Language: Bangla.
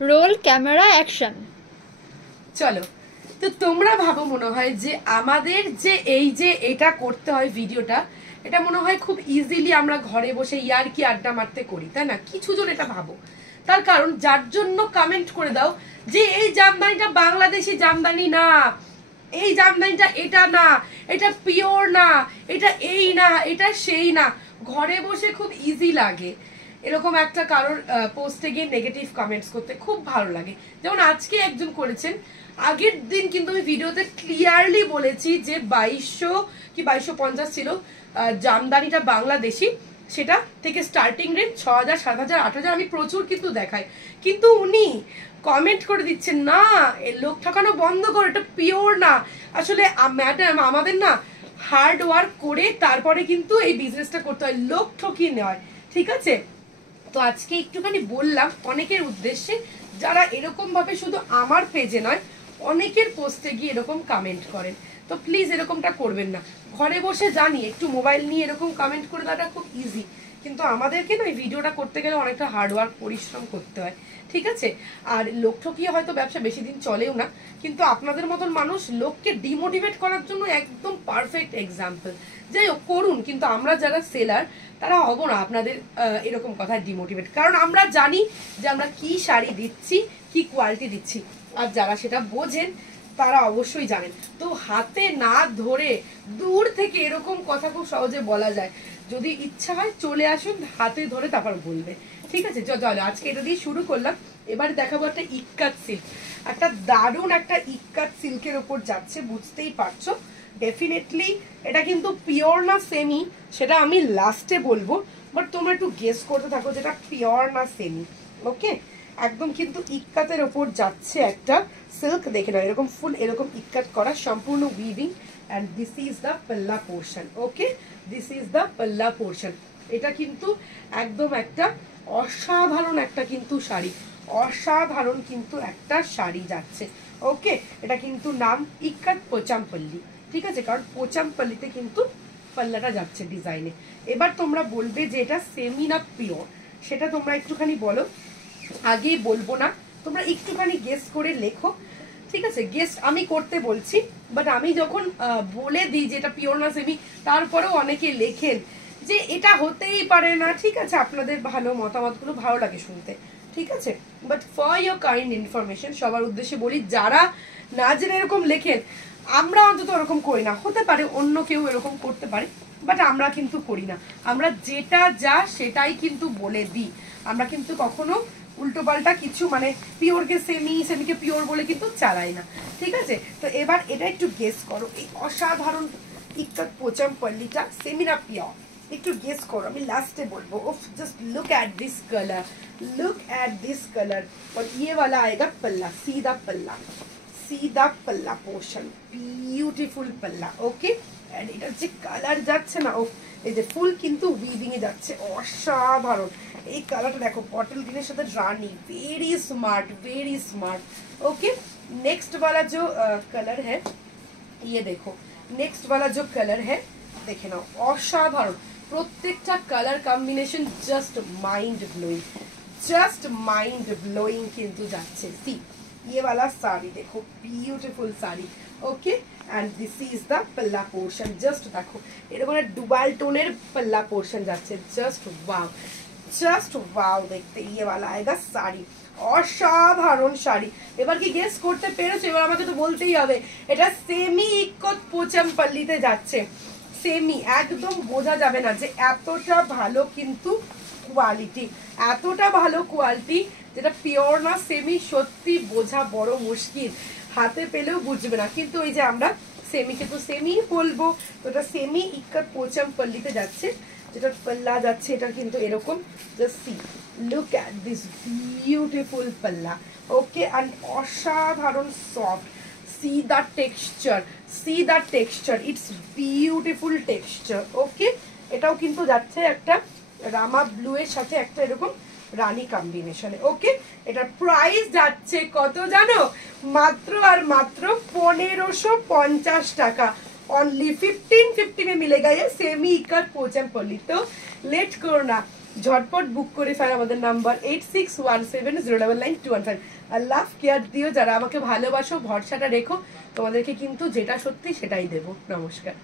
Roll camera action. চলো, তো তোমরা ভাবো মনে হয় যে আমাদের যে এই যে এটা করতে হয় ভিডিওটা, এটা মনে হয় খুব ইজিলি আমরা ঘরে বসে ইয়ার্কি আড্ডা মারতে করি, তাই না? কিছু জন এটা ভাবো। তার কারণ যার জন্য কমেন্ট করে দাও যে এই জামদানিটা বাংলাদেশি জামদানি না, এই জামদানিটা এটা না, এটা পিওর না, এটা এই না, এটা সেই না। ঘরে বসে খুব ইজি লাগে এরকম একটা কারোর পোস্টে গিয়ে নেগেটিভ কমেন্টস করতে খুব ভালো লাগে। যেমন আজকে একজন করেছেন, আগের দিন কিন্তু আমি ভিডিওতে ক্লিয়ারলি বলেছি যে 2200 কি 2250 ছিল জামদানিটা বাংলাদেশি, সেটা থেকে স্টার্টিং রেট 6000, 7000, 8000 আমি প্রচুর কিন্তু দেখাই। কিন্তু উনি কমেন্ট করে দিচ্ছেন না, এই লোক ঠকানো বন্ধ করো, এটা পিওর না। আসলে ম্যাডাম, আমাদের না হার্ড ওয়ার্ক করে তারপরে কিন্তু এই বিজনেসটা করতে হয়, লোক ঠকিয়ে নেওয়া, ঠিক আছে? তো আজকে একটুখানি বললাম অনেকের উদ্দেশ্যে যারা এরকম ভাবে শুধু আমার পেজে নয় অনেকের পোস্টে গিয়ে এরকম কমেন্ট করেন, তো প্লিজ এরকমটা করবেন না। ঘরে বসে জানি একটু মোবাইল নিয়ে এরকম কমেন্ট করে দেওয়াটা খুব ইজি, কিন্তু আমাদেরকে না এই ভিডিওটা করতে গেলে অনেকটা হার্ডওয়ার্ক পরিশ্রম করতে হয়, ঠিক আছে? আর লোক ঠকিয়ে হয়তো ব্যবসা বেশি দিন চলেও না, কিন্তু আপনাদের মতন মানুষ লোককে ডিমোটিভেট করার জন্য একদম পারফেক্ট এক্সাম্পল। যাই হোক, করুন, কিন্তু আমরা যারা সেলার তারা হব না আপনাদের এরকম কথা ডিমোটিভেট, কারণ আমরা জানি যে আমরা কি শাড়ি দিচ্ছি, কি কোয়ালিটি দিচ্ছি। আর যারা সেটা বোঝেন তারা অবশ্যই জানেন। তো হাতে না ধরে দূর থেকে এরকম কথা খুব সহজে বলা যায়। যদি ইচ্ছা হয় চলে আসুন, হাতে ধরে তারপর বলবে, ঠিক আছে? চলো আজকে এটা দিয়ে শুরু করলাম। এবার দেখাবো একটা ইক্কাত সিল্ক, একটা দারুণ একটা ইক্কাত সিল্কের ওপর যাচ্ছে, বুঝতেই পারছো। ডেফিনেটলি এটা কিন্তু পিওর না সেমি সেটা আমি লাস্টে বলবো, বাট তোমরা একটু গেস করতে থাকো যেটা পিওর না সেমি। ওকে, একদম কিন্তু ইক্কাতের ওপর যাচ্ছে একটা সিল্ক, দেখে নাও এরকম ফুল এরকম ইক্কাত করা, সম্পূর্ণ weaving, and this is the palla portion. Okay, this is the palla portion. এটা কিন্তু একদম একটা অসাধারণ একটা কিন্তু শাড়ি, অসাধারণ কিন্তু একটা শাড়ি যাচ্ছে। ওকে, এটা কিন্তু নাম ইক্কাত পোচামপল্লি, ঠিক আছে? কারণ পোচামপল্লিতে কিন্তু পাল্লাটা যাচ্ছে ডিজাইনে। এবার তোমরা বলবে যে এটা সেমি না পিওর, সেটা তোমরা একটুখানি বলো। আগেই বলবো না, তোমরা একটুখানি গেস করে লেখো, ঠিক আছে? গেস আমি করতে বলছি, বাট আমি যখন বলে দিই যে এটা পিওর না সেমি, তারপরেও অনেকে লেখেন যে এটা হতেই পারে না। ঠিক আছে, আপনাদের ভালো মতামতগুলো ভালো লাগে শুনতে, ঠিক আছে? But for your kind information, সবার উদ্দেশ্যে বলি যারা না জেনে এরকম লেখেন, আমরা অন্তত ওরকম করি না। হতে পারে অন্য কেউ এরকম করতে পারে, বাট আমরা কিন্তু করি না। আমরা যেটা যা সেটাই কিন্তু বলে দিই, আমরা কিন্তু কখনো উল্টোপাল্টা কিছু মানে পিওরকে সেমি, সেমিকে পিওর বলে কিন্তু চালাই না, ঠিক আছে? তো এবার এটা একটু গেস করো, এই অসাধারণ ইক্কাত পোচামপল্লিটা সেমি না পিওর, একটু গেস করো, আমি লাস্টে বলবো। ওফ, just look at this colour, look at this colour. और ये वाला आएगा पल्ला, सीधा पल्ला, सीधा palla portion, beautiful palla. Okay, and এটার যে কালার যাচ্ছে না, ও এই যে ফুল কিন্তু উইভিং এ যাচ্ছে, অসাধারণ। এই কালারটা দেখো, বটল গ্রিনের সাথে রানী, very smart, very smart. Okay, next वाला जो कलर है, ये देखो, नेक्स्ट वाला जो कलर है देखे ना, অসাধারণ। প্রত্যেকটা colour combination just mind blowing, just mind blowing কিন্তু যাচ্ছে। সি ये वाला साड़ी देखो, beautiful sari. Okay, and this is the पल्ला पोर्शन। जस्ट देखो এরকম ডুবাল টোনের पल्ला पोर्शन যাচ্ছে, জাস্ট ওয়াও, জাস্ট ওয়াও। দেখতে ये वाला आएगा साड़ी, অসাধারণ শাড়ি। এবার কি গেস করতে পেরেছো? এবার আমাকে তো বলতেই হবে এটা সেমি ইক্কত পোচামপল্লিতে যাচ্ছে। সেমি একদম বোঝা যাবে না যে এতটা ভালো কিন্তু কোয়ালিটি, এতটা ভালো কোয়ালিটি, যেটা পিওর না সেমি সত্যি বোঝা বড় মুশকিল, হাতে পেলেও বুঝবে না। কিন্তু ওই যে আমরা সেমিকে তো সেমি বলবো, তো এটা সেমি ইক্কত পোচামপল্লিতে যাচ্ছে, যেটা পাল্লা যাচ্ছে এটা কিন্তু এরকম। Just see, look at this beautiful পাল্লা। ওকে, এন্ড অসাধারণ soft, see the texture, see the texture, it's beautiful texture. ওকে, এটাও কিন্তু যাচ্ছে একটা রামা ব্লু এর সাথে একটা এরকম রানী কম্বিনেশনে। ওকে, এটার প্রাইস যাচ্ছে কত জানো? মাত্র আর মাত্র 1550 টাকা। অনলি 1550 में मिलेगा ये सेमी इक्कत पोचामपल्ली। तो लेट करो ना, ঝটপট বুক করে ফেল আমাদের নাম্বার 8617099215। আর লাভ কেয়ার দিও, যারা আমাকে ভালোবাসো, ভরসাটা রেখো, তোমাদেরকে কিন্তু যেটা সত্যি সেটাই দেবো। নমস্কার।